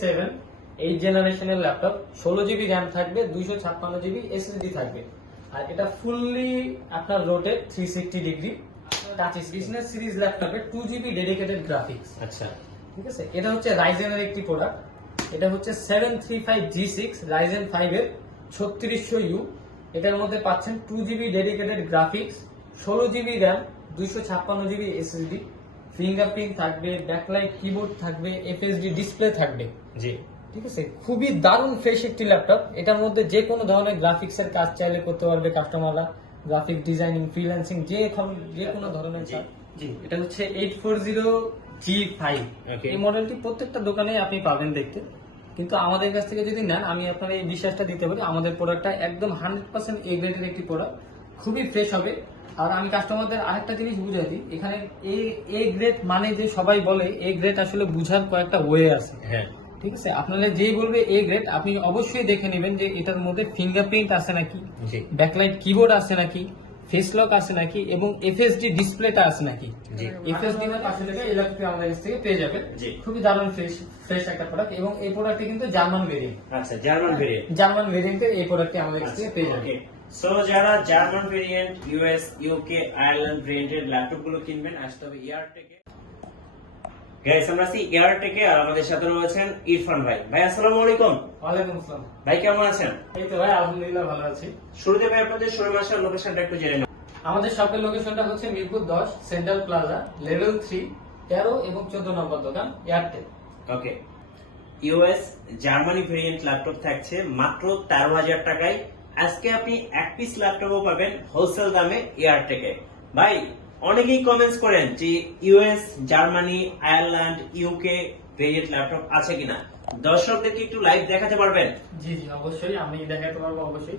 7 8 জেনারেশনের laptop 16 GB RAM থাকবে 256 GB SSD থাকবে আর এটা ফুললি আপনার rotate 360 degree touch business series ল্যাপটপে 2 জিবি ডেডিকেটেড গ্রাফিক্স। আচ্ছা ঠিক আছে, এটা হচ্ছে রাইজেনের একটি প্রোডাক্ট। এটা হচ্ছে 735G6 রাইজেন 5 এর 3600U। এটার মধ্যে পাচ্ছেন 2 GB dedicated graphics, 16 GB RAM, 256 GB SSD, fingerprint থাকবে, ব্যাকলাইট কিবোর্ড থাকবে, এফএসডি ডিসপ্লে থাকবে। জি ঠিক আছে, খুবই দারুণ ফ্রেশ একটি ল্যাপটপ। এটার মধ্যে যে কোনো ধরনের গ্রাফিক্স এর কাজ চাইলে করতে পারবে কাস্টমাররা, গ্রাফিক ডিজাইনিং, ফ্রিল্যান্সিং, যে কোনো ধরনের কাজ। জি, এটা হচ্ছে 840G5। Okay. এই মডেলটি প্রত্যেকটা দোকানে আপনি পাবেন দেখতে, কিন্তু আমাদের কাছ থেকে যদি নেন আমি আপনার এই বিশ্বাসটা দিতে পারি আমাদের প্রোডাক্টটা একদম 100% এ গ্রেডের একটি প্রোডাক্ট, খুবই ফ্রেশ হবে। আর আমি কাস্টমারদের আরেকটা জিনিস বুঝাই দিই, এখানে এ গ্রেড মানে যে সবাই বলে এ গ্রেড, আসলে বুঝার কয়েকটা ওয়ে আছে। হ্যাঁ ঠিক আছে, আপনারা যেই বলবে এ গ্রেড আপনি অবশ্যই দেখে নেবেন যে এটার মধ্যে ফিঙ্গারপ্রিন্ট আছে নাকি, জি ব্যাকলাইট কিবোর্ড আছে নাকি, ফেস লক আছে নাকি, এবং এফএসডি ডিসপ্লেটা আছে নাকি। জি এফএসডি এর পাশে থেকে ইলেকট্রিক আমাদের কাছ থেকে পেয়ে যাবেন। জি। খুবই দারুণ ফ্রেশ একটা প্রোডাক্ট, এবং এই প্রোডাক্টটি কিন্তু জার্মান ভেরিয়েন্ট। আচ্ছা জার্মান ভেরিয়েন্ট। জার্মান ভেরিয়েন্টে এই প্রোডাক্টটি আমাদের কাছ থেকে পেয়ে যাবেন। সো যারা German variant, US, UK, Ireland ভেরিয়েন্টের ল্যাপটপ গুলো কিনবেন আসতে হবে এয়ারটেকে। গাইস আমরা আছি এয়ারটেকে আর আমাদের সাথে রয়েছেন ইরফান ভাই। ভাই আসসালামু আলাইকুম। ওয়ালাইকুম আসসালাম। ভাই কেমন আছেন? এই তো ভাই আলহামদুলিল্লাহ ভালো আছি। শুরুতে ভাই আপনাদের শোরুম আসার লোকেশনটা একটু জেনে নেব। আমাদের শপের লোকেশনটা হচ্ছে মিরপুর 10 সেন্ট্রাল প্লাজা লেভেল 3 13 এবং 14 নম্বর দোকান এয়ারটেল। ওকে, ইউএস জার্মানি ভেরিয়েন্ট ল্যাপটপ থাকছে মাত্র 13,000 টাকায়। আজকে আপনি এক পিস ল্যাপটপও পাবেন হোলসেল দামে এয়ারটেকে। ভাই অনেকেই কমেন্টস করেন যে US, Germany, Ireland, UK variant laptop আছে কিনা, দর্শকদেরকে একটু লাইভ দেখাতে পারবেন? জি জি অবশ্যই, আমি দেখাতে পারবো অবশ্যই।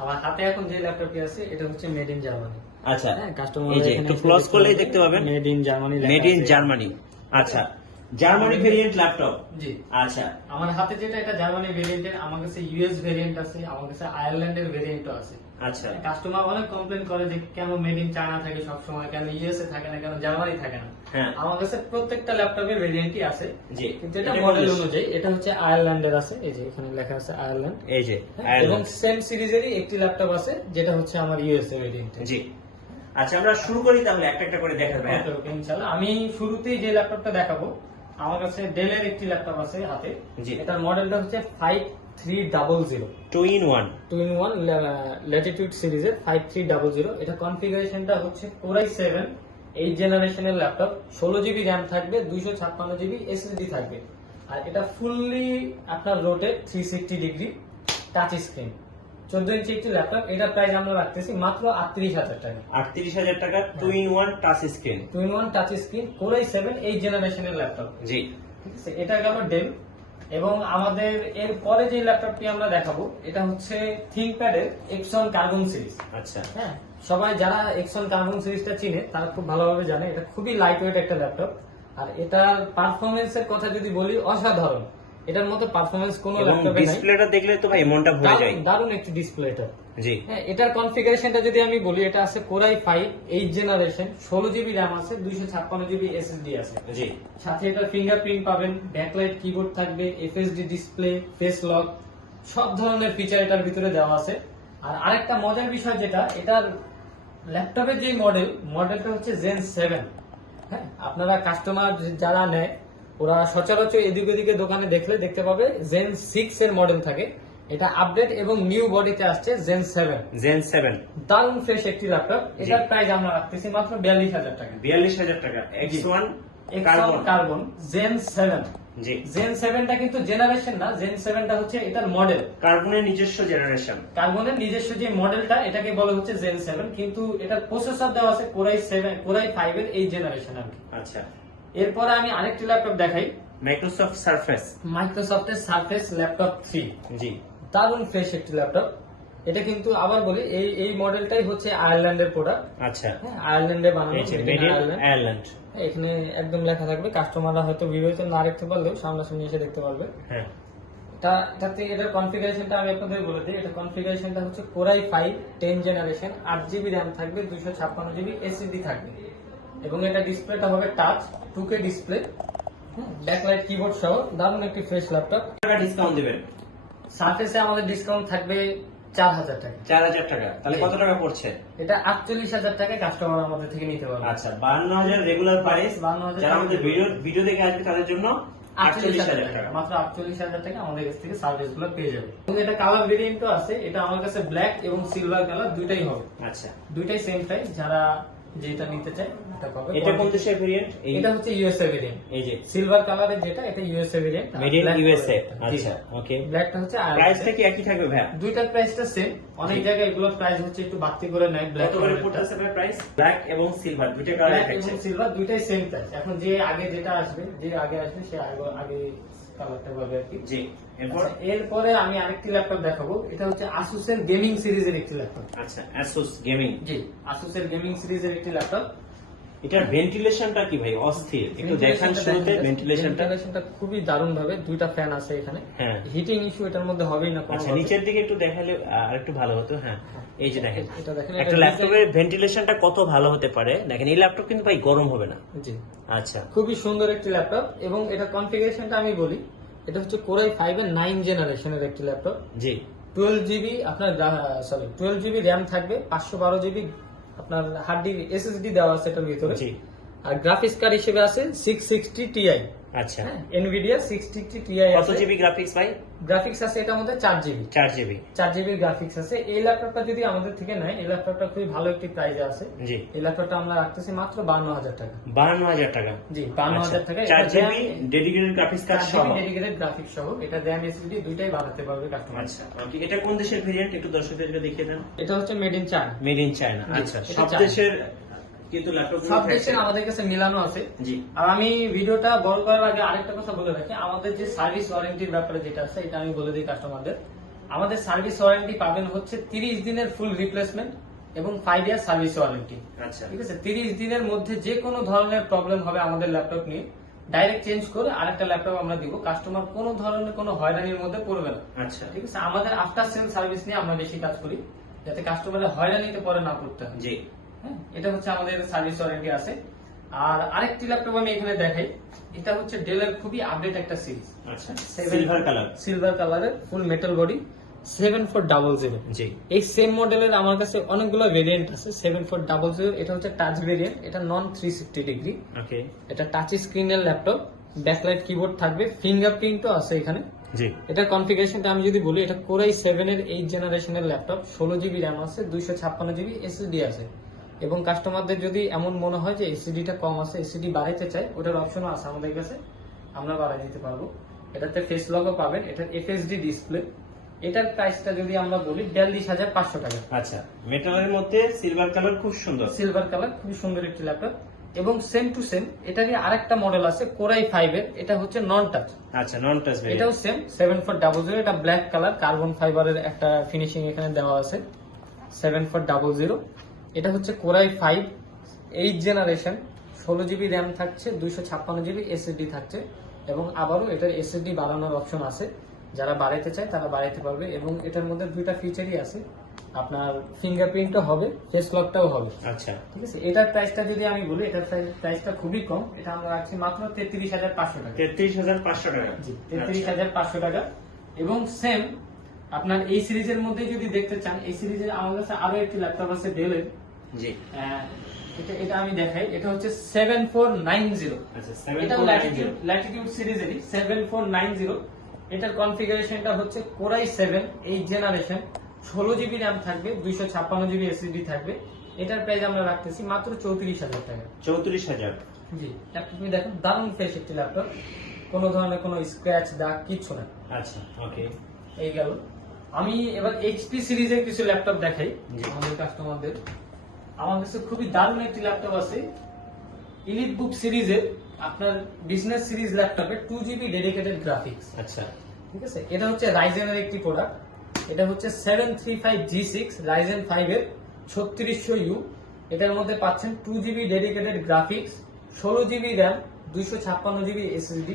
আমার হাতে এখন যে ল্যাপটপটি আছে এটা হচ্ছে মেড ইন জার্মানি। আচ্ছা হ্যাঁ, কাস্টমার এই যে একটু ক্লোজ করলেই দেখতে পাবেন made in Germany, made in Germany. আচ্ছা জার্মানি ভেরিয়েন্ট ল্যাপটপ। জি আচ্ছা আমার হাতে যেটা এটা জার্মানি ভেরিয়েন্টের, আমার কাছে ইউএস ভেরিয়েন্ট আছে, আমার কাছে আয়ারল্যান্ডের ভেরিয়েন্টও আছে। আচ্ছা কাস্টমার অনেক কমপ্লেন করে যে কেন মেড ইন চায়না থাকে সবসময়, কেন ইউএসএ থাকে না, কেন জার্মানি থাকে না। হ্যাঁ আমার কাছে প্রত্যেকটা ল্যাপটপের ভেরিয়েন্টই আছে, জি কিন্তু এটা মডেল অনুযায়ী। এটা হচ্ছে আয়ারল্যান্ডের আছে, এই যে এখানে লেখা আছে আয়ারল্যান্ড। এই যে এবং আয়ারল্যান্ড। সেম সিরিজেরই একটি ল্যাপটপ আছে যেটা হচ্ছে আমার ইউএসএ ভেরিয়েন্ট। জি আচ্ছা আমরা শুরু করি তাহলে একটা একটা করে দেখাবেন। ওকে ওকে ইনশাআল্লাহ। আমি শুরুতেই যে ল্যাপটপটা দেখাবো, আমার কাছে ডেলের একটি ল্যাপটপ আছে হাতে। জি। এটার মডেলটা হচ্ছে 5300 2-in-1। 2-in-1 ল্যাটিটিউড সিরিজের 5300। এটা কনফিগারেশনটা হচ্ছে Core i7 8 জেনারেশনের ল্যাপটপ, 16 জিবি র্যাম থাকবে, 256 জিবি এসএসডি থাকবে আর এটা ফুললি আপনার রোটেট 360 ডিগ্রি টাচ স্ক্রিন 14 ইঞ্চি একটি ল্যাপটপ। এটার প্রাইস আমরা রাখতেছি মাত্র 38,000 টাকা। 38,000 টাকা 2-in-1 touch screen. 2-in-1 touch screen Core i7 8 জেনারেশনের ল্যাপটপ। জি ঠিক আছে, এটা গেল ডেল। এবং আমাদের এর পরে যে ল্যাপটপটি আমরা দেখাবো এটা হচ্ছে থিংকপ্যাড এর এক্সন কার্বন সিরিজ। আচ্ছা হ্যাঁ, সবাই যারা এক্সন কার্বন সিরিজটা চিনে তারা খুব ভালোভাবে জানে এটা খুবই লাইট ওয়েট একটা ল্যাপটপ। আর এটার পারফরমেন্স এর কথা যদি বলি, অসাধারণ। এটার মতো পারফরমেন্স কোনো এবং ল্যাপটপে নাই। ডিসপ্লেটা দেখলে তো ভাই মনটা ভরে যায়। দারুণ একটি ডিসপ্লে এটা। জি হ্যাঁ, এটার কনফিগারেশনটা যদি আমি বলি, এটা আছে Core i5 8 generation, 16 GB RAM আছে, 256 জিবি এসএসডি আছে। জি সাথে এটা ফিঙ্গারপ্রিন্ট পাবেন, ব্যাকলাইট কিবোর্ড থাকবে, এফএসডি ডিসপ্লে, ফেস লক, সব ধরনের ফিচার এটার ভিতরে দেওয়া আছে। আর আরেকটা মজার বিষয় যেটা, এটার ল্যাপটপের যে মডেলটা হচ্ছে Zen 7। হ্যাঁ, আপনারা কাস্টমার যারা নেয় ওরা সচরাচর এদিক ওদিকে দোকানে দেখলে দেখতে পাবে Zen 6 এর মডেল থাকে। এটা আপডেট এবং নিউ বডিতে আসছে Zen 7। Zen 7 দারুণ ফ্রেশ একটি ল্যাপটপ। এটার প্রাইস আমরা রাখতেছি মাত্র 42,000 টাকা। 42,000 টাকা। X1 carbon Zen 7। জি Zen 7টা কিন্তু জেনারেশন না, Zen 7টা হচ্ছে এটার মডেল। কার্বনের নিজস্ব জেনারেশন। কার্বনের নিজস্ব যে মডেলটা এটাকে বলা হচ্ছে Zen 7, কিন্তু এটার প্রসেসর দেওয়া আছে Core i5 এর 8 জেনারেশন আর কি। আচ্ছা এরপরে আমি আরেকটি ল্যাপটপ দেখাই, মাইক্রোসফট সারফেস। মাইক্রোসফটের সারফেস ল্যাপটপ 3। জি দারুণ ফ্রেশ একটি ল্যাপটপ। এটা কিন্তু আবার বলি এই মডেলটাই হচ্ছে আয়ারল্যান্ডের প্রোডাক্ট। আচ্ছা হ্যাঁ, আয়ারল্যান্ডে বানানো, এই যে made in made in Ireland। Ireland. এখানে একদম লেখা থাকবে, কাস্টমাররা হয়তো ভিডিওতে না দেখতে পারলেও সামনাসামনি এসে দেখতে পারবে। হ্যাঁ এটাতে এটার কনফিগারেশনটা আমি আপনাদের বলে দিই। এটা কনফিগারেশনটা হচ্ছে Core i5 10 generation, 8 GB RAM থাকবে, 256 জিবি এসএসডি থাকবে এবং এটা ডিসপ্লেটা হবে touch 2K display. Backlight keyboard সহ দারুণ একটি ফ্রেশ ল্যাপটপ। টাকা ডিসকাউন্ট দিবেন? সারফেসে আমাদের ডিসকাউন্ট থাকবে 4000 টাকা। 4000 টাকা, তাহলে কত টাকা পড়ছে? এটা 48000 টাকায় কাস্টমার আমাদের থেকে নিতে পারবে। আচ্ছা, 52000 রেগুলার প্রাইস। 52,000 যারা আমাদের ভিডিও দেখে আসবে তাদের জন্য 48000 টাকা। মাত্র 48000 টাকা আমাদের কাছ থেকে সার্ভিস গুলো পেয়ে যাবে। এবং এটা কালার ভেরিয়েন্টও আছে, এটা আমার কাছে ব্ল্যাক এবং সিলভার কালার দুইটাই হবে। আচ্ছা, দুইটাই সেম প্রাইস, যারা যেটা নিতে চায় এটা পাবে। এটা কোন দেশের ভেরিয়েন্ট? এটা হচ্ছে ইউএসএ ভেরিয়েন্ট। এই যে সিলভার কালারের যেটা, এটা USA variant, made in USA. আচ্ছা, ওকে। ব্ল্যাকটা হচ্ছে প্রাইসটা কি একই থাকবে ভাই? দুইটার প্রাইসটা সেম। অনেক জায়গায় এগুলোর প্রাইস হচ্ছে একটু বাড়তি করে নেয়। ব্ল্যাক কত করে পড়তেছে ভাই প্রাইস? ব্ল্যাক এবং সিলভার দুইটা কালার ব্ল্যাক থাকছে। এবং সিলভার দুইটাই সেম প্রাইস। এখন যে আগে যেটা আসবে, যে আগে আসবে সে আগে কালারটা পাবে আর কি। জি, এরপর? আচ্ছা, এরপরে আমি আরেকটি ল্যাপটপ দেখাবো। এটা হচ্ছে আসুসের গেমিং সিরিজের একটি ল্যাপটপ। আচ্ছা, Asus গেমিং। জি, আসুসের গেমিং সিরিজের একটি ল্যাপটপ। এটার ভেন্টিলেশনটা কি ভাই? অস্থির। একটু দেখান শুরুতে ভেন্টিলেশনটা। খুবই দারুণ ভাবে, দুইটা ফ্যান আছে এখানে। হ্যাঁ। হিটিং ইস্যু এটার মধ্যে হবেই না কোনো। আচ্ছা, নিচের দিকে একটু দেখালে আরেকটু ভালো হতো। হ্যাঁ, এই যে দেখেন, এটা দেখেন, একটা এটা ল্যাপটপের ভেন্টিলেশনটা কত ভালো হতে পারে। দেখেন, এই ল্যাপটপ কিন্তু ভাই গরম হবে না। জি, আচ্ছা, খুবই সুন্দর একটি ল্যাপটপ। এবং এটা কনফিগারেশনটা আমি বলি, এটা হচ্ছে কোরাই 5 এর 9 জেনারেশনের একটি ল্যাপটপ। জি, 12 জিবি আপনার 12 জিবি র্যাম থাকবে, 512 জিবি আপনার হার্ড ডিস্ক এসএসডি দেওয়া আছে এটার ভিতরে। জি। আর গ্রাফিক্স কার্ড হিসেবে আছে 660 টিআই। আচ্ছা, এনভিডিয়া 660 টিআই কত আছে। জিবি গ্রাফিক্স ভাই? গ্রাফিক্স আছে এটার মধ্যে 4 জিবি। 4 জিবি। 4 জিবির গ্রাফিক্স আছে। এই ল্যাপটপটা যদি আমাদের থেকে নেয়, এই ল্যাপটপটা খুবই ভালো একটি প্রাইসে আছে। জি, এই ল্যাপটপটা আমরা রাখতেছি মাত্র 52000 টাকা। 52000 টাকা। জি, 52000 টাকা। 4 জিবি ডেডিকেটেড গ্রাফিক্স কার্ড সহ। ডেডিকেটেড গ্রাফিক্স সহ। এটা র্যাম এসএসডি দুইটাই বাড়াতে পারবে কাস্টমার। আচ্ছা, ওকে। এটা কোন দেশের ভেরিয়েন্ট একটু দর্শকদেরকে দেখিয়ে দেন। এটা হচ্ছে made in China. Made in China. জি, আচ্ছা, এটা সব চায়না। দেশের কিন্তু ল্যাপটপ সব দেশের আমাদের কাছে মিলানো আছে। জি, আর আমি ভিডিওটা বড় করার আগে আরেকটা কথা বলে রাখি, আমাদের যে সার্ভিস ওয়ারেন্টির ব্যাপারে যেটা আছে, এটা আমি বলে দিই কাস্টমারদের। আমাদের সার্ভিস ওয়ারেন্টি পাবেন হচ্ছে 30 দিনের ফুল রিপ্লেসমেন্ট এবং 5 ইয়ার সার্ভিস ওয়ারেন্টি। আচ্ছা, ঠিক আছে, 30 দিনের মধ্যে যে কোনো ধরনের প্রবলেম হবে আমাদের ল্যাপটপ নিয়ে, ডাইরেক্ট চেঞ্জ করে আরেকটা ল্যাপটপ আমরা দিব। কাস্টমার কোনো ধরনের কোনো হয়রানির মধ্যে পড়বে না। আচ্ছা, ঠিক আছে, আমাদের আফটার সেল সার্ভিস নিয়ে আমরা বেশি কাজ করি, যাতে কাস্টমারের হয়রানিতে পরে না পড়তে হয়। জি, হ্যাঁ, এটা হচ্ছে আমাদের সার্ভিস ওয়ারেন্টি আছে। আর আরেকটি ল্যাপটপ আমি এখানে দেখাই, এটা হচ্ছে ডেলের খুবই আপডেট একটা সিরিজ। আচ্ছা, সিলভার কালার। সিলভার কালারের ফুল মেটাল বডি 7400। জি, এই সেম মডেলের আমার কাছে অনেকগুলো ভেরিয়েন্ট আছে। 7400 এটা হচ্ছে টাচ ভেরিয়েন্ট, এটা নন 360 ডিগ্রি। ওকে। এটা টাচ স্ক্রিনের ল্যাপটপ, ব্যাকলাইট কিবোর্ড থাকবে, ফিঙ্গারপ্রিন্টও আছে এখানে। জি, এটার কনফিগারেশনটা আমি যদি বলি, এটা কোরাই 7 এর 8 জেনারেশনের ল্যাপটপ, 16 জিবি র্যাম আছে, 256 জিবি এসএসডি আছে। এবং কাস্টমারদের যদি এমন মনে হয় যে এসএসডিটা কম আছে, এসএসডি বাড়াইতে চায়, ওটার অপশনও আছে আমাদের কাছে, আমরা বাড়াই দিতে পারবো। এটাতে ফেস লকও পাবেন, এটার এফএসডি ডিসপ্লে। এটার প্রাইসটা যদি আমরা বলি 42500 টাকা। আচ্ছা, মেটালের মধ্যে সিলভার কালার, খুব সুন্দর। সিলভার কালার, খুবই সুন্দর একটি ল্যাপটপ। এবং সেম টু সেম এটারই আরেকটা মডেল আছে কোরাই 5 এর, এটা হচ্ছে নন টাচ। আচ্ছা, নন টাচ ভেরিয়েন্ট। এটাও সেম 7400, এটা ব্ল্যাক কালার, কার্বন ফাইবারের একটা ফিনিশিং এখানে দেওয়া আছে। 7400, এটা হচ্ছে কোরাই 5 8 জেনারেশন, 16 জিবি র্যাম থাকছে, 256 জিবি এসএসডি থাকছে। এবং আবারও এটার এসএসডি বাড়ানোর অপশন আছে, যারা বাড়াইতে চায় তারা বাড়াইতে পারবে। এবং এটার মধ্যে দুইটা ফিচারই আছে, আপনার ফিঙ্গারপ্রিন্টও হবে, ফেস লকটাও হবে। আচ্ছা, ঠিক আছে, এটার প্রাইসটা যদি আমি বলি, এটার প্রাইসটা খুবই কম, এটা আমরা রাখছি মাত্র 33500 টাকা। 33500 টাকা। জি, 33500 টাকা। এবং সেম আপনার এই সিরিজের মধ্যে যদি দেখতে চান, এই সিরিজের আমার কাছে আরো একটি ল্যাপটপ আছে ডেলের। জি, এটা আমি দেখাই, এটা হচ্ছে 7490। আচ্ছা, এটা 7490। ল্যাটিটিউড সিরিজেরই 7490। এটার কনফিগারেশনটা হচ্ছে কোরাই 7 8 জেনারেশন, 16 জিবি র্যাম থাকবে, 256 জিবি এসএসডি থাকবে। এটার প্রাইস আমরা রাখতেছি মাত্র 34000 টাকা। 34000। জি, ল্যাপটপটি দেখুন, দারুণ ফ্রেশ একটি ল্যাপটপ, কোনো ধরনের কোনো স্ক্র্যাচ দাগ কিচ্ছু না। আচ্ছা, ওকে। এই গেল। আমি এবার এইচপি সিরিজের কিছু ল্যাপটপ দেখাই জি। আমাদের কাস্টমারদের। আমার কাছে খুবই দারুণ একটি ল্যাপটপ আছে, ইলিট বুক সিরিজের, আপনার বিজনেস সিরিজ ল্যাপটপে 2 জিবি ডেডিকেটেড গ্রাফিক্স। আচ্ছা, ঠিক আছে, এটা হচ্ছে রাইজেনের একটি প্রোডাক্ট। এটা হচ্ছে 735G6 রাইজেন 5 এর 3600U। এটার মধ্যে পাচ্ছেন 2 GB dedicated graphics, 16 GB RAM, 256 GB SSD,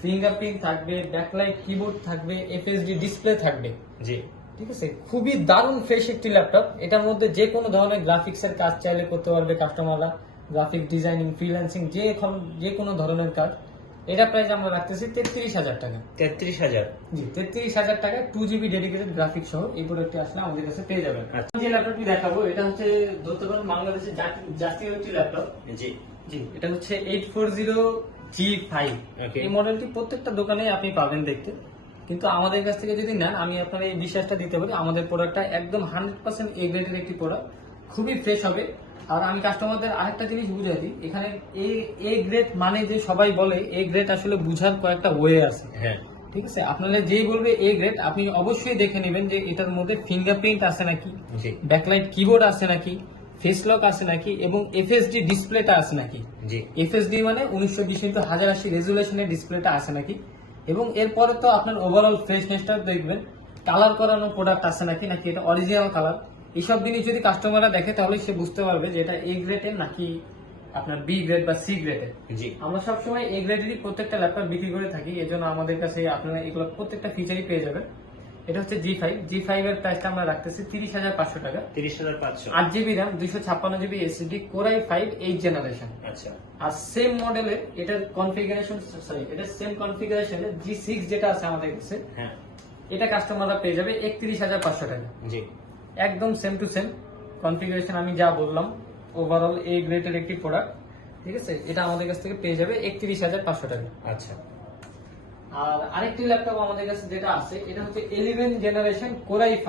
fingerprint থাকবে, ব্যাকলাইট কিবোর্ড থাকবে, এফএসডি ডিসপ্লে থাকবে। জি, ঠিক আছে, খুবই দারুণ ফ্রেশ একটি ল্যাপটপ। এটার মধ্যে যে কোনো ধরনের গ্রাফিক্স এর কাজ চাইলে করতে পারবে কাস্টমাররা, গ্রাফিক ডিজাইনিং, ফ্রিল্যান্সিং, যে কোনো ধরনের কাজ এটা প্রাইস আমরা রাখতেছি 33,000 টাকা। 33,000। জি, 33,000 টাকায় 2GB ডেডিকেটেড গ্রাফিক্স সহ এই প্রোডাক্টটি আসলে আমাদের কাছে পেয়ে যাবেন। যে ল্যাপটপটি দেখাবো এটা হচ্ছে ধরতে পারেন বাংলাদেশের জাতীয় একটি ল্যাপটপ। জি জি, এটা হচ্ছে 840G5। Okay. এই মডেলটি প্রত্যেকটা দোকানে আপনি পাবেন দেখতে, কিন্তু আমাদের কাছ থেকে যদি নেন আমি আপনার এই বিশ্বাসটা দিতে পারি আমাদের প্রোডাক্টটা একদম 100% এ গ্রেডের একটি প্রোডাক্ট, খুবই ফ্রেশ হবে। আর আমি কাস্টমারদের আরেকটা জিনিস বুঝাই দিই, এখানে এ গ্রেড মানে যে সবাই বলে এ গ্রেড আসলে বুঝার কয়েকটা ওয়ে আছে। হ্যাঁ, ঠিক আছে, আপনারা যেই বলবে এ গ্রেড আপনি অবশ্যই দেখে নেবেন যে এটার মধ্যে ফিঙ্গারপ্রিন্ট আছে নাকি, জি ব্যাকলাইট কিবোর্ড আছে নাকি, ফেস লক আছে নাকি এবং এফএসডি ডিসপ্লেটা আছে নাকি। জি এফএসডি মানে 1920x1080 রেজুলেশনের ডিসপ্লেটা আছে নাকি, এবং এরপরে তো আপনার ওভারঅল ফ্রেশনেসটা দেখবেন, কালার করানো প্রোডাক্ট আছে নাকি, নাকি এটা অরিজিনাল কালার। এইসব জিনিস যদি কাস্টমাররা দেখে তাহলে সে বুঝতে পারবে যে এটা এ গ্রেডের নাকি আপনার বি গ্রেড বা সি গ্রেডের। জি আমরা সবসময় এ গ্রেডেরই প্রত্যেকটা ল্যাপটপ বিক্রি করে থাকি, এজন্য আমাদের কাছে আপনারা এগুলো প্রত্যেকটা ফিচারই পেয়ে যাবেন। এটা হচ্ছে জি5 এর প্রাইসটা আমরা রাখতেছি 30,500 টাকা। 30,500। 8GB RAM, 256GB SSD, Core i5 8th generation. আচ্ছা আর সেম মডেলের এটার কনফিগারেশন, এটা সেম কনফিগারেশনের G6 যেটা আছে আমাদের কাছে, হ্যাঁ এটা কাস্টমাররা পেয়ে যাবে 31,500 টাকা। জি একদম সেম টু সেম কনফিগারেশন, আমি যা বললাম ওভারঅল এ গ্রেডের একটি প্রোডাক্ট। ঠিক আছে, এটা আমাদের কাছ থেকে পেয়ে যাবে 31,500 টাকা। আচ্ছা আর আরেকটি ল্যাপটপ আমাদের কাছে যেটা আছে এটা হচ্ছে 11th জেনারেশন Core i5,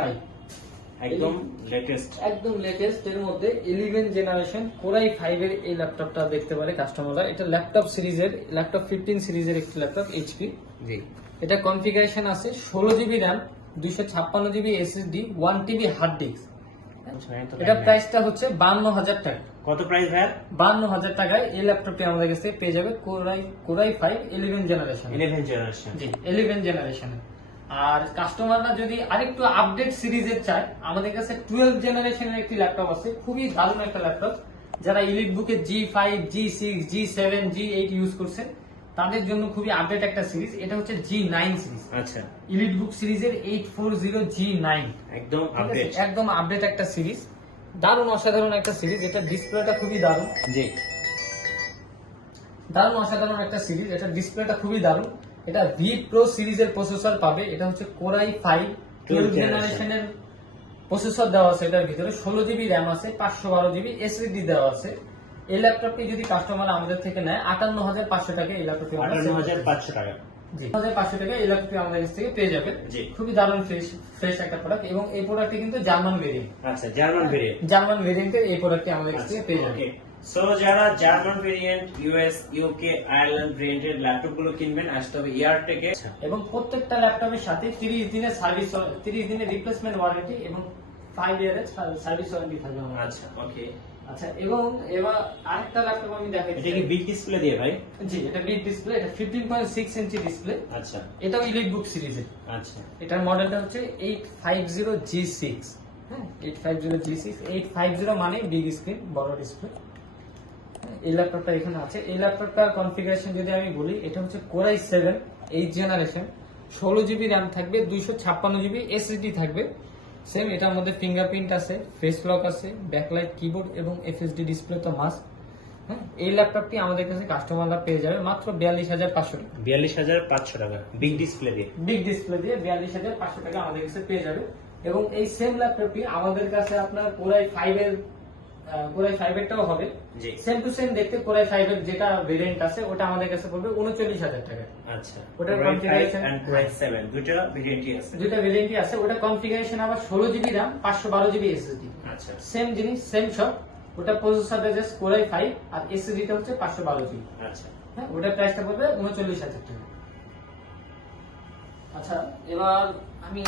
একদম লেটেস্ট। একদম লেটেস্ট এর মধ্যে 11th জেনারেশন Core i5 এর এই ল্যাপটপটা দেখতে পারে কাস্টমাররা। এটা ল্যাপটপ সিরিজের, ল্যাপটপ 15 সিরিজের একটি ল্যাপটপ এইচপি। জি এটা কনফিগারেশন আছে 16GB RAM, 256GB SSD, 1TB hard disk. এটা প্রাইসটা হচ্ছে 52,000 টাকা। কত প্রাইস ভাই? 52,000 টাকায় এই ল্যাপটপটি আমাদের কাছে পেয়ে যাবে Core i5 11th generation. 11 generation. জি, 11th জেনারেশনে। আর কাস্টমাররা যদি আরেকটু আপডেট সিরিজের চায় আমাদের কাছে 12th জেনারেশনের একটি ল্যাপটপ আছে, খুবই দারুণ একটা ল্যাপটপ। যারা ইলিট বুকে G5, G6, G7, G8 use করছেন তাদের জন্য খুবই আপডেট একটা সিরিজ। এটা হচ্ছে G9 সিরিজ। আচ্ছা, ইলিট বুক সিরিজের 840G9, একদম আপডেট। একদম আপডেট একটা সিরিজ, দারুণ অসাধারণ একটা সিরিজ। এটা ডিসপ্লেটা খুবই দারুণ, জি দারুণ অসাধারণ একটা সিরিজ। এটা ডিসপ্লেটা খুবই দারুণ। এটা ভি প্রো সিরিজের প্রসেসর পাবে। এটা হচ্ছে Core i5 12th জেনারেশনের প্রসেসর দেওয়া আছে। এটার ভিতরে 16GB র্যাম আছে, 512GB এসএসডি দেওয়া আছে। এই ল্যাপটপটি যদি কাস্টমার আমাদের থেকে নেয় 58,500 টাকা এই ল্যাপটপটি 58,500 টাকা। জি, 58,500 টাকা এই ল্যাপটপটি আমাদের কাছ থেকে পেয়ে যাবে। জি। খুবই দারুণ ফ্রেশ একটা প্রোডাক্ট, এবং এই প্রোডাক্টটি কিন্তু জার্মান ভেরিয়েন্ট। আচ্ছা, জার্মান ভেরিয়েন্ট। জার্মান ভেরিয়েন্টের এই প্রোডাক্টটি আমাদের কাছ থেকে পেয়ে যাবে। সো যারা German variant, US, UK, Ireland ভেরিয়েন্টের ল্যাপটপ গুলো কিনবেন আসতে হবে ইয়ারটেকে। এবং প্রত্যেকটা ল্যাপটপের সাথে 30 দিনের সার্ভিস, 30 দিনের রিপ্লেসমেন্ট ওয়ারেন্টি এবং 5 ইয়ারের সার্ভিস ওয়ারেন্টি থাকবে আমার। আচ্ছা, ওকে। আচ্ছা, এবং এবার আরেকটা ল্যাপটপ আমি দেখাচ্ছি। এটা কি বিগ ডিসপ্লে দিয়ে ভাই? জি, এটা বিগ ডিসপ্লে, এটা 15.6 ইঞ্চি ডিসপ্লে। আচ্ছা এটাও ইলিট বুক সিরিজের। আচ্ছা, এটার মডেলটা হচ্ছে 850G6। হ্যাঁ, 850G6, 850 মানে বিগ স্ক্রিন, বড় ডিসপ্লে। এই ল্যাপটপটা এখানে আছে। এই ল্যাপটপটার কনফিগারেশন যদি আমি বলি, এটা হচ্ছে Core i7 8th generation, 16GB RAM থাকবে, 256GB এসএসডি থাকবে। সেম এটার মধ্যে ফিঙ্গারপ্রিন্ট আছে, ফেস লক আছে, ব্যাকলাইট কিবোর্ড এবং এফএসডি ডিসপ্লে তো মাস্ট। হ্যাঁ, এই ল্যাপটপটি আমাদের কাছে কাস্টমাররা পেয়ে যাবে মাত্র 42,500 টাকা। 42,500 টাকা বিগ ডিসপ্লে দিয়ে। বিগ ডিসপ্লে দিয়ে 42,500 টাকা আমাদের কাছে পেয়ে যাবে। এবং এই সেম ল্যাপটপটি আমাদের কাছে আপনার Core i5 এরটাও হবে। জি। সেম টু সেম দেখতে Core i5 এর যেটা ভেরিয়েন্ট আছে ওটা আমাদের কাছে পড়বে 39,000 টাকা। আচ্ছা, ওটার Core i5 configuration and Core i7 দুটো ভেরিয়েন্টই আছে। দুটা ভেরিয়েন্টই আছে। ওটা কনফিগারেশন আবার 16GB র্যাম, 512GB এসএসডি। আচ্ছা, সেম জিনিস, সেম সব। ওটা প্রসেসরটা জাস্ট Core i5 আর এসএসডিটা হচ্ছে 512GB। আচ্ছা, হ্যাঁ, ওটার প্রাইসটা পড়বে 39,000 টাকা। আচ্ছা, এবার আমি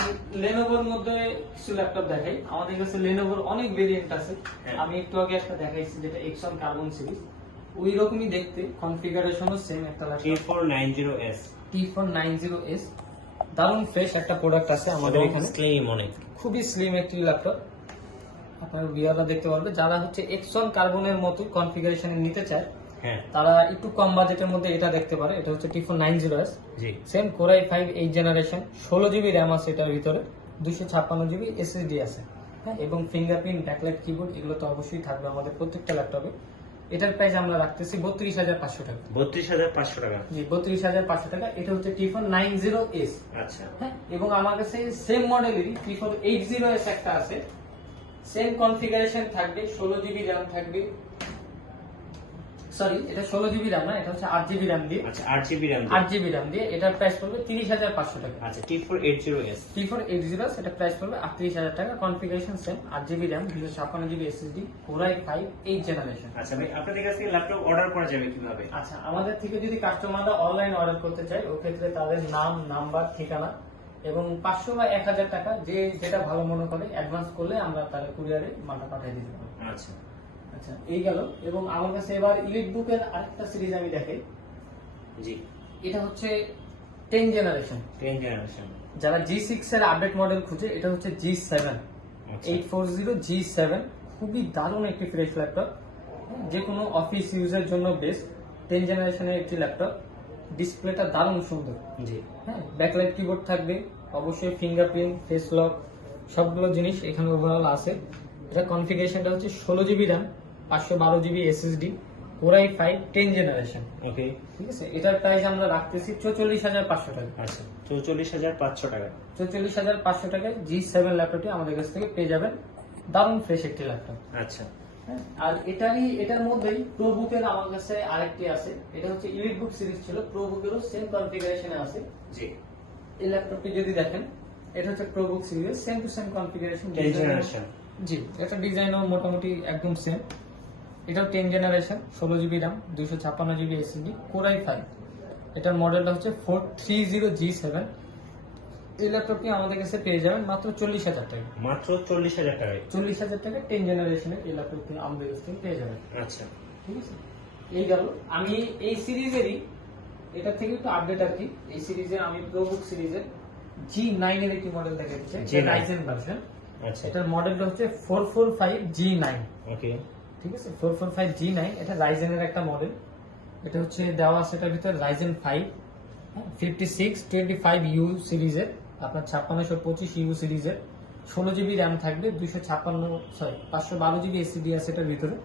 লেনোভোর মধ্যে কিছু ল্যাপটপ দেখাই। আমাদের কাছে লেনোভোর অনেক ভেরিয়েন্ট আছে। হ্যাঁ। আমি একটু আগে একটা দেখাইছি যেটা এক্সন কার্বন সিরিজ, ওই রকমই দেখতে, কনফিগারেশনও সেম একটা ল্যাপটপ। T490S। T490S, দারুণ ফ্রেশ একটা প্রোডাক্ট আছে আমাদের এখানে। স্লিম অনেক। খুবই স্লিম একটি ল্যাপটপ। আপনার ভিউয়াররা দেখতে পারবে যারা হচ্ছে এক্সন কার্বনের মতো কনফিগারেশনে নিতে চায় হ্যাঁ, তারা একটু কম বাজেটের মধ্যে এটা দেখতে পারে। এটা হচ্ছে T490S, জি same Core i5 8th generation, 16GB RAM আছে এটার ভিতরে, 256GB এসএসডি আছে। হ্যাঁ, এবং ফিঙ্গারপ্রিন্ট, ব্যাকলাইট কিবোর্ড এগুলো তো অবশ্যই থাকবে আমাদের প্রত্যেকটা ল্যাপটপে। এটার প্রাইস আমরা রাখতেছি 32,500 টাকা। 32,500 টাকা। জি 32,500 টাকা। এটা হচ্ছে T4 90S। আচ্ছা, হ্যাঁ, এবং আমার কাছে সেম মডেলেরই T4 80S একটা আছে, সেম কনফিগারেশন থাকবে, 16 জিবি র্যাম থাকবে। সরি, এটা 16 জিবি র্যাম না, এটা হচ্ছে 8 জিবি র্যাম দিয়ে। আচ্ছা 8 জিবি র্যাম। 8 জিবি র্যাম দিয়ে এটার প্রাইস পড়বে 30,500 টাকা। আচ্ছা T4 80S। T4 80S এটা প্রাইস পড়বে 38,000 টাকা। Configuration same, 8 GB RAM, 256 GB SSD, Core i5 8 generation. আচ্ছা ভাই, আপনাদের কাছ থেকে ল্যাপটপ অর্ডার করা যাবে কিভাবে? আচ্ছা, আমাদের থেকে যদি কাস্টমাররা অনলাইন অর্ডার করতে চায়, ওই ক্ষেত্রে তাদের নাম, নাম্বার, ঠিকানা এবং 500 বা 1000 টাকা যে যেটা ভালো মনে করে অ্যাডভান্স করলে আমরা তাদের কুরিয়ারে মালটা পাঠিয়ে দিতে পারবো। আচ্ছা আচ্ছা, এই গেল। এবং আমার কাছে এবার ইলিট বুকের আরেকটা সিরিজ আমি দেখাই। জি, এটা হচ্ছে 10 জেনারেশন। 10 জেনারেশন। যারা G6 এর আপডেট মডেল খুঁজে, এটা হচ্ছে G7 আচ্ছা 840 G7। খুবই দারুণ একটি ফ্রেশ ল্যাপটপ, যে কোনো অফিস ইউজের জন্য বেস্ট। 10 জেনারেশনের একটি ল্যাপটপ, ডিসপ্লেটা দারুণ সুন্দর। জি, হ্যাঁ, ব্যাকলাইট কিবোর্ড থাকবে, অবশ্যই ফিঙ্গারপ্রিন্ট, ফেস লক, সবগুলো জিনিস এখানে ওভারঅল আছে। এটা কনফিগারেশনটা হচ্ছে 16 GB RAM, 512 GB SSD, Core i5 10 generation. Okay. ঠিক আছে, এটার প্রাইস আমরা রাখতেছি 44,500 টাকা। আচ্ছা 44,500 টাকা। 44,500 টাকায় G7 ল্যাপটপটি আমাদের কাছ থেকে পেয়ে যাবেন। দারুণ ফ্রেশ একটি ল্যাপটপ। আচ্ছা হ্যাঁ, আর এটার মধ্যেই প্রোবুকের আমার কাছে আরেকটি আছে। এটা হচ্ছে ইলিট বুক সিরিজ ছিল, প্রোবুকেরও সেম কনফিগারেশনে আছে। জি, এই ল্যাপটপটি যদি দেখেন, এটা হচ্ছে ProBook series, same to same configuration. 10 generation. জি, এটা ডিজাইনও মোটামুটি একদম সেম। এটাও 10 generation, 16 GB RAM, 256 GB SSD, Core i5। এটার মডেলটা হচ্ছে 430 G7। এই ল্যাপটপটি আমাদের কাছে পেয়ে যাবেন মাত্র 40,000 টাকা। মাত্র 40,000 টাকায়। 40,000 টাকা 10 জেনারেশনের এই ল্যাপটপটি আমাদের কাছ থেকে পেয়ে যাবেন। আচ্ছা ঠিক আছে, এই গেল। আমি এই সিরিজেরই এটা থেকে একটু আপডেট আর কি, এই সিরিজের আমি প্রোবুক সিরিজের G9 এর একটি মডেল দেখাচ্ছি, G9 রাইজেন ভার্সন। আচ্ছা এটার মডেলটা হচ্ছে 445 G9। ওকে। ঠিক আছে, 445 G9 এটা রাইজেনের একটা মডেল। এটা হচ্ছে দেওয়া আছে এটার ভিতরে রাইজেন 5 5625U সিরিজের, আপনার 5625U সিরিজের, 16 জিবি র্যাম থাকবে, 512 জিবি এসএসডি আছে এটার ভিতরে।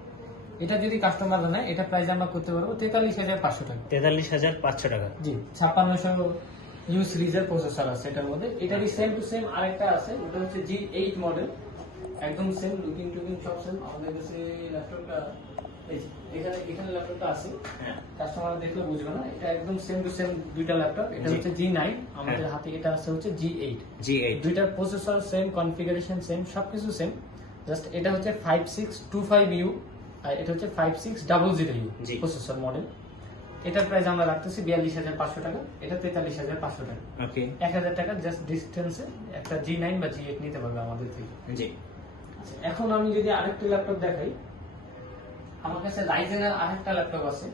এটা যদি কাস্টমার নেয়, এটা প্রাইস আমরা করতে পারবো 43,500 টাকা। 43,500 টাকা। জি, 5600U সিরিজের প্রসেসর আছে এটার মধ্যে। এটারই সেম টু সেম আরেকটা আছে, ওটা হচ্ছে G8 মডেল, একদম সেম, লুকিং টুকিং সব সেম। আমাদের কাছে ল্যাপটপটা এই যে, এখানে ল্যাপটপটা আছে, হ্যাঁ কাস্টমার দেখলে বুঝবে না, এটা একদম সেম টু সেম দুইটা ল্যাপটপ। এটা জি। হচ্ছে G9, আমাদের হ্যাঁ। হাতে এটা আছে হচ্ছে G8। G8। দুইটার প্রসেসর সেম, কনফিগারেশন সেম, সবকিছু সেম। জাস্ট এটা হচ্ছে 5625U আর এটা হচ্ছে 5600U জি। Processor model. এটার প্রাইস আমরা রাখতেছি 42,500 টাকা, এটা 43,500 টাকা। ওকে। 1,000 টাকা জাস্ট ডিস্টেন্সে একটা G9 বা G8 নিতে পারবে আমাদের থেকে। জি, আচ্ছা, এখন আমি যদি আরেকটা ল্যাপটপ দেখাই, আমার কাছে রাইজেনের আরেকটা ল্যাপটপ আছে,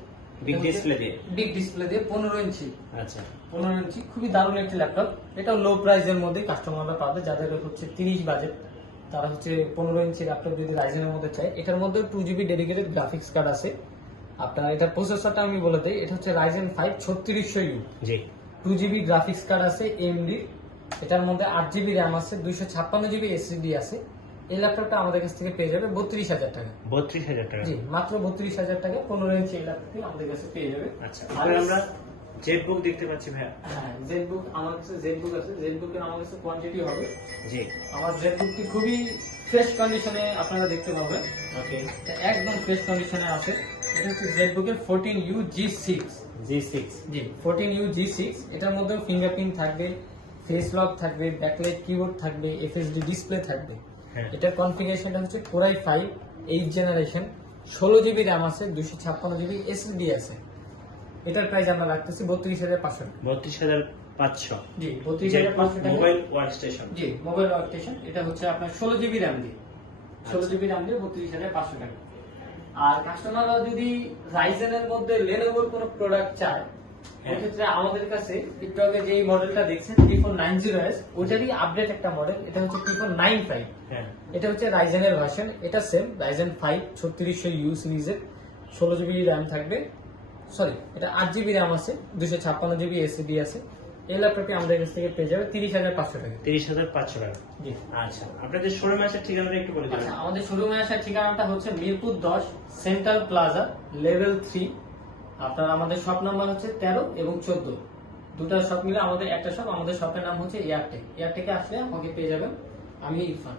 বিগ ডিসপ্লে দিয়ে। বিগ ডিসপ্লে দিয়ে 15 ইঞ্চি। আচ্ছা 15 ইঞ্চি খুবই দারুণ একটি ল্যাপটপ। এটাও লো প্রাইসের মধ্যে কাস্টমাররা পাবে, যাদের হচ্ছে 30 বাজেট, তারা হচ্ছে 15 ইঞ্চি ল্যাপটপ যদি রাইজেনের মধ্যে চায়। এটার মধ্যে 2 জিবি ডেডিকেটেড গ্রাফিক্স কার্ড আছে। আপনার এটার প্রসেসরটা আমি বলে দিই, এটা হচ্ছে রাইজেন 5 3600U। জি 2 জিবি গ্রাফিক্স কার্ড আছে AMD। এটার মধ্যে 8 জিবি র্যাম আছে, 256 জিবি এসএসডি আছে। এই ল্যাপটপটা আমাদের কাছ থেকে পেয়ে যাবে 32,000 টাকা। 32,000 টাকা। জি, মাত্র 32,000 টাকা 15 ইঞ্চি এই ল্যাপটপটি আমাদের কাছে পেয়ে যাবে। আচ্ছা, আর এবার আমরা জেট বুক দেখতে পাচ্ছি ভাইয়া। হ্যাঁ, জেটবুক আমার কাছে জেটবুক আছে। জেটবুকের আমার কাছে কোয়ান্টিটি হবে। জি আমার জেটবুকটি খুবই ফ্রেশ কন্ডিশনে আপনারা দেখতে পাবেন, ওকে। এটা একদম ফ্রেশ কন্ডিশনে আছে। এটা হচ্ছে জেটবুকের 14U G6। G6। জি, 14U G6। এটার মধ্যেও ফিঙ্গারপ্রিন্ট থাকবে, ফেস লক থাকবে, ব্যাকলাইট কিবোর্ড থাকবে, এফএসডি ডিসপ্লে থাকবে। হ্যাঁ এটার কনফিগারেশনটা হচ্ছে Core i5 8 generation, 16 GB RAM আছে, 256 জিবি এসএসডি আছে। এটার প্রাইস আমরা রাখতেছি 32,500 টাকা। 32,500। জি, 32,500 টাকা। Mobile work station. জি, মোবাইল ওয়ার্কস্টেশন। এটা হচ্ছে আপনার 16 জিবি র্যাম দিয়ে, 16 আচ্ছা। জিবি র্যাম দিয়ে 32,500 টাকা। আর কাস্টমাররা যদি রাইজেনের মধ্যে লেনোভোর কোনো প্রোডাক্ট চায়, হ্যাঁ। সেক্ষেত্রে আমাদের কাছে একটু আগে যে মডেলটা দেখছেন T4 90S, ওটারই আপডেট একটা মডেল। এটা হচ্ছে T4 95। হ্যাঁ এটা হচ্ছে রাইজেনের ভার্সন। এটা সেম রাইজেন 5 3600U সিরিজের, 16 জিবি র্যাম থাকবে। সরি, এটা 8 জিবি র্যাম আছে, 256 জিবি এসএসডি আছে। এই ল্যাপটপটি আমাদের কাছ থেকে পেয়ে যাবে 30,500 টাকা। 30,500 টাকা। জি। আচ্ছা, আপনাদের শোরুমে আসার ঠিকানাটা একটু বলে দিবেন। আচ্ছা, আমাদের শোরুমে আসার ঠিকানাটা হচ্ছে মিরপুর 10 সেন্ট্রাল প্লাজা লেভেল 3। আপনার আমাদের শপ নাম্বার হচ্ছে 13 এবং 14। দুটা শপ মিলে আমাদের একটা শপ। আমাদের শপের নাম হচ্ছে এয়ারটেক। এয়ারটেকে আসলে আমাকে পেয়ে যাবেন। আমি ইরফান।